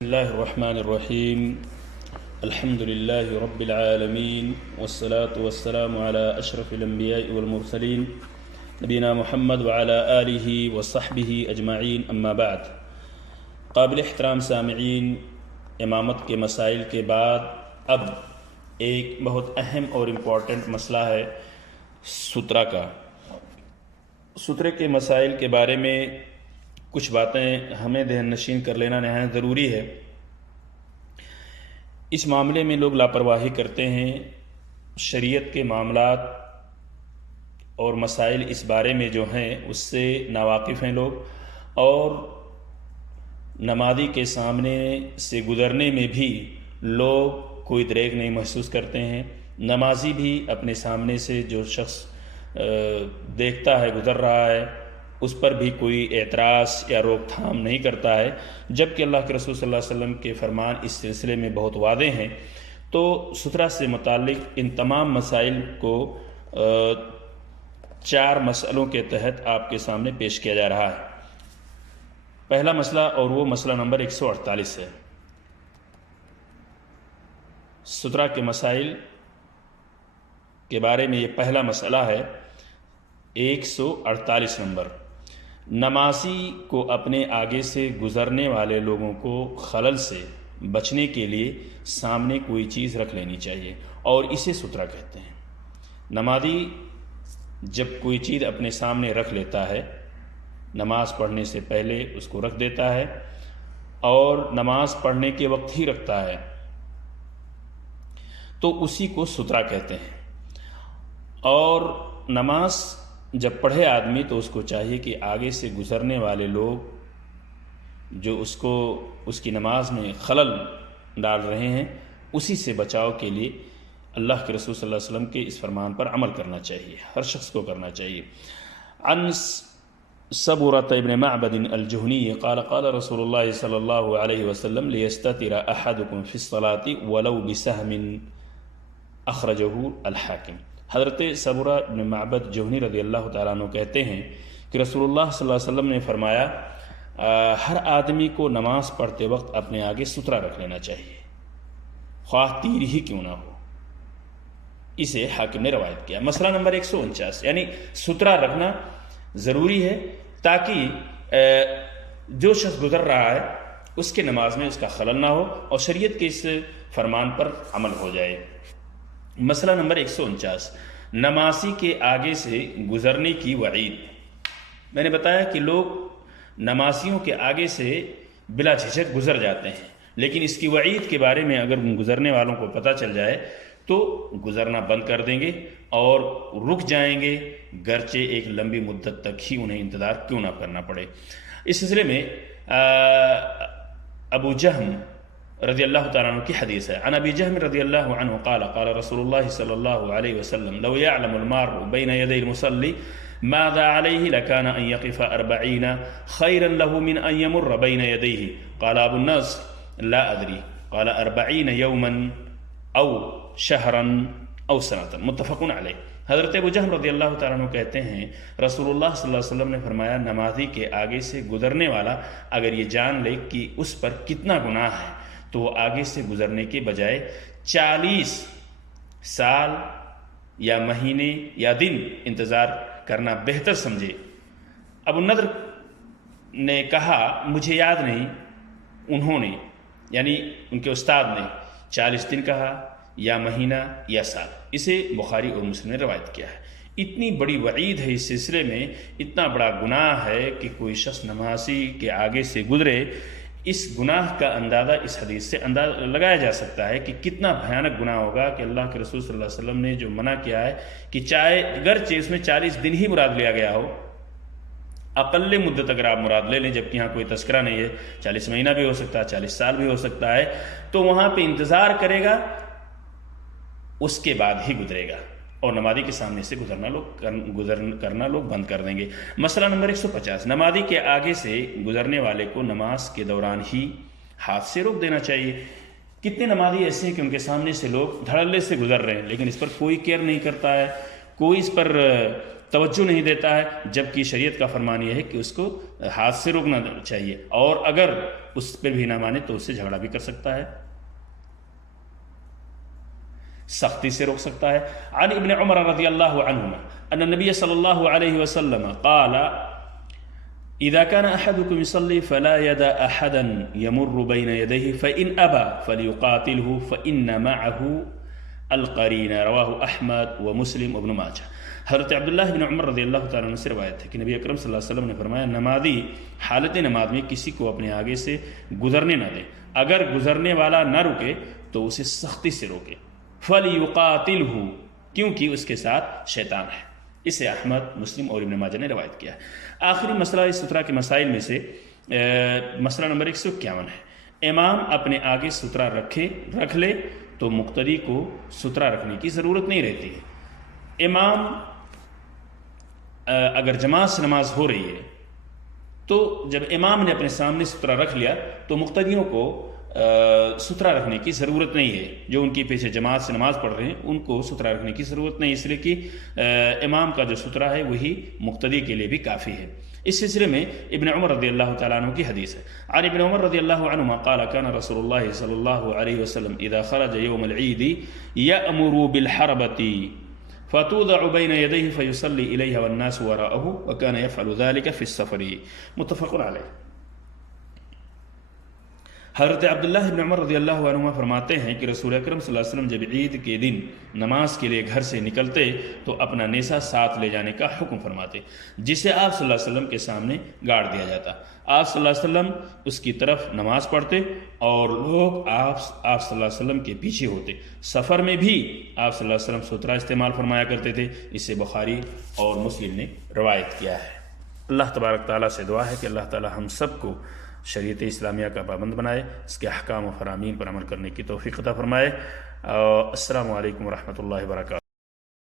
بسم الله الرحمن الرحيم. الحمد لله رب العالمين والصلاة والسلام على أشرف الأنبياء والمرسلين نبينا محمد وعلى آله وصحبه أجمعين. أما بعد، قابل احترام سامعین، امامت کے مسائل کے بعد اب ایک بہت اہم اور امپورٹنٹ مسئلہ ہے سترہ کا. سترے کے مسائل کے بارے میں کچھ باتیں ہمیں ذہن نشین کر لینا نہایت ضروری ہے. اس معاملے میں لوگ لاپرواہی کرتے ہیں. شریعت کے معاملات اور مسائل اس بارے میں جو ہیں اس سے ناواقف ہیں لوگ، اور نمازی کے سامنے سے گزرنے میں بھی لوگ کوئی دریغ نہیں محسوس کرتے ہیں. نمازی بھی اپنے سامنے سے جو شخص دیکھتا ہے، گزر رہا ہے، اس پر بھی کوئی اعتراض یا روک تھام نہیں کرتا ہے، جبکہ اللہ کے رسول صلی اللہ علیہ وسلم کے فرمان اس سلسلے میں بہت واضح ہیں. تو سترہ سے متعلق ان تمام مسائل کو 4 مسئلوں کے تحت آپ کے سامنے پیش کیا جا رہا ہے. پہلا مسئلہ، اور وہ مسئلہ نمبر 148 ہے. سترہ کے مسائل کے بارے میں یہ پہلا مسئلہ ہے، 148 نمبر. نمازی کو اپنے آگے سے گزرنے والے لوگوں کو خلل سے بچنے کے لیے سامنے کوئی چیز رکھ لینی چاہیے، اور اسے سترہ کہتے ہیں. نمازی جب کوئی چیز اپنے سامنے رکھ لیتا ہے، نماز پڑھنے سے پہلے اس کو رکھ دیتا ہے اور نماز پڑھنے کے وقت ہی رکھتا ہے، تو اسی کو سترہ کہتے ہیں. اور نماز جب پڑھے آدمی تو اس کو چاہیے کہ آگے سے گزرنے والے لوگ جو اس کی نماز میں خلل ڈال رہے ہیں، اسی سے بچاؤ کے لیے اللہ کے رسول صلی اللہ علیہ وسلم کے اس فرمان پر عمل کرنا چاہیے، ہر شخص کو کرنا چاہیے. عن سبورة ابن معبد الجهني قال قال رسول الله صلى الله عليه وسلم ليستتر أحدكم في الصلاة ولو بسهم أخرجه الحاكم. حضرت سبورہ ابن معبد جوہنی رضی اللہ تعالیٰ عنہ کہتے ہیں کہ رسول اللہ صلی اللہ علیہ وسلم نے فرمایا، ہر آدمی کو نماز پڑھتے وقت اپنے آگے سترہ رکھ لینا چاہیے، خواہ تیر ہی کیوں نہ ہو. اسے حاکم نے روایت کیا. مسئلہ نمبر 149، یعنی سترہ رکھنا ضروری ہے تاکہ جو شخص گزر رہا ہے اس کے نماز میں اس کا خلل نہ ہو اور شریعت کے اس فرمان پر عمل ہو جائے. مسئلہ نمبر 149، نمازی کے آگے سے گزرنے کی وعید. میں نے بتایا کہ لوگ نمازیوں کے آگے سے بلا جھجک گزر جاتے ہیں، لیکن اس کی وعید کے بارے میں اگر گزرنے والوں کو پتہ چل جائے تو گزرنا بند کر دیں گے اور رک جائیں گے، گرچہ ایک لمبی مدت تک ہی انہیں انتظار کیوں نہ کرنا پڑے. اس سلسلے میں ابو جہم رضی اللہ تعالیٰ عنہ کی حدیث ہے. عن ابی جہم رضی اللہ عنہ قال قال رسول اللہ صلی اللہ علیہ وسلم لو يعلم المار بین یدی المصلی ماذا علیہ لکان ان یقف 40 خیرا له من ان یمر بین یدیہ. قال ابو النضر لا ادری. قال 40 یوما او شہرا او سنتا. متفق علیہ. حضرت ابو جہم رضی اللہ تعالیٰ عنہ کہتے ہیں رسول اللہ صلی اللہ علیہ وسلم نے فرمایا، نمازی کے آگے سے گزرنے والا اگر یہ جان لے کہ اس پر کتنا گناہ ہے تو وہ آگے سے گزرنے کے بجائے 40 سال یا مہینے یا دن انتظار کرنا بہتر سمجھے. ابو النضر نے کہا، مجھے یاد نہیں انہوں نے، یعنی ان کے استاد نے 40 دن کہا یا مہینہ یا سال. اسے بخاری اور مسلم نے روایت کیا ہے. اتنی بڑی وعید ہے اس سلسلے میں، اتنا بڑا گناہ ہے کہ کوئی شخص نمازی کے آگے سے گزرے. اس گناہ کا اندازہ اس حدیث سے اندازہ لگایا جا سکتا ہے کہ کتنا بھیانک گناہ ہوگا کہ اللہ کے رسول صلی اللہ علیہ وسلم نے جو منع کیا ہے کہ چاہے اگرچہ اس میں 40 دن ہی مراد لیا گیا ہو، اقل مدت اگر آپ مراد لے لیں، جبکہ یہاں کوئی تذکرہ نہیں ہے، 40 مہینہ بھی ہو سکتا ہے، 40 سال بھی ہو سکتا ہے، تو وہاں پہ انتظار کرے گا، اس کے بعد ہی گزرے گا اور نمازی کے سامنے سے کرنا لوگ بند کر دیں گے. مسئلہ نمبر 150، نمازی کے آگے سے گزرنے والے کو نماز کے دوران ہی ہاتھ سے روک دینا چاہیے. کتنے نمازی ایسے ہیں کہ ان کے سامنے سے لوگ دھڑلے سے گزر رہے ہیں لیکن اس پر کوئی کیئر نہیں کرتا ہے، کوئی اس پر توجہ نہیں دیتا ہے، جبکہ شریعت کا فرمان یہ ہے کہ اس کو ہاتھ سے روکنا چاہیے، اور اگر اس پہ بھی نہ مانے تو اس سے جھگڑا بھی کر سکتا ہے، سختی سے روک سکتا ہے۔ عن ابن عمر رضی اللہ عنہما ان النبی صلی اللہ علیہ وسلم قال اذا كان احدكم يصلي فلا يدع احدا يمر بين يديه فان ابى فليقاتله فان معه القرین، رواہ احمد و مسلم ابن ماجہ۔ حضرت عبداللہ بن عمر رضی اللہ تعالیٰ عنہ سے روایت ہے کہ نبی اکرم صلی اللہ علیہ وسلم نے فرمایا، نمازی حالت نماز میں کسی کو اپنے آگے سے گزرنے نہ دے، اگر گزرنے والا نہ رکے تو اسے سختی سے روکے، فَلْيُقَاتِلْهُ، کیونکہ اس کے ساتھ شیطان ہے۔ اسے احمد، مسلم اور ابن ماجہ نے روایت کیا ہے۔ آخری مسئلہ اس سترہ کے مسائل میں سے مسئلہ نمبر 151 ہے، امام اپنے آگے سترہ رکھ لے تو مقتدی کو سترہ رکھنے کی ضرورت نہیں رہتی ہے۔ امام اگر جماعت سے نماز ہو رہی ہے تو جب امام نے اپنے سامنے سترہ رکھ لیا تو مقتدیوں کو سترہ رکھنے کی ضرورت نہیں ہے، جو ان کے پیچھے جماعت سے نماز پڑھ رہے ہیں ان کو سترہ رکھنے کی ضرورت نہیں، اس لیے کہ امام کا جو سترہ ہے وہی مقتدی کے لیے بھی کافی ہے۔ اس سلسلے میں ابن عمر رضی اللہ تعالیٰ عنہ کی حدیث ہے، عن ابن عمر رضی اللہ عنہما قال كان رسول اللہ صلی اللہ علیہ وسلم اذا خرج يوم العید یأمر بالحربة فتوضع بين يديه فيصلي إليها والناس وراءه وكان يفعل ذلك في السفر، متفق علیہ۔ حضرت عبداللہ بن عمر رضی اللہ عنہ فرماتے ہیں کہ رسول اکرم صلی اللہ علیہ وسلم جب عید کے دن نماز کے لیے گھر سے نکلتے تو اپنا نیزہ ساتھ لے جانے کا حکم فرماتے، جسے آپ صلی اللہ علیہ وسلم کے سامنے گاڑ دیا جاتا۔ آپ صلی اللہ علیہ وسلم اس کی طرف نماز پڑھتے اور لوگ آپ صلی اللہ علیہ وسلم کے پیچھے ہوتے۔ سفر میں بھی آپ صلی اللہ علیہ وسلم سترہ استعمال فرمایا کرتے تھے، اسے بخاری اور مسلم نے روایت کیا ہے۔ اللہ تبارک تعالیٰ سے دعا ہے کہ اللہ تعالیٰ ہم سب کو شریعت اسلامیہ کا پابند بنائے، اس کے احکام و فرامین پر عمل کرنے کی توفیق عطا فرمائے۔ السلام علیکم ورحمۃ اللہ وبرکاتہ۔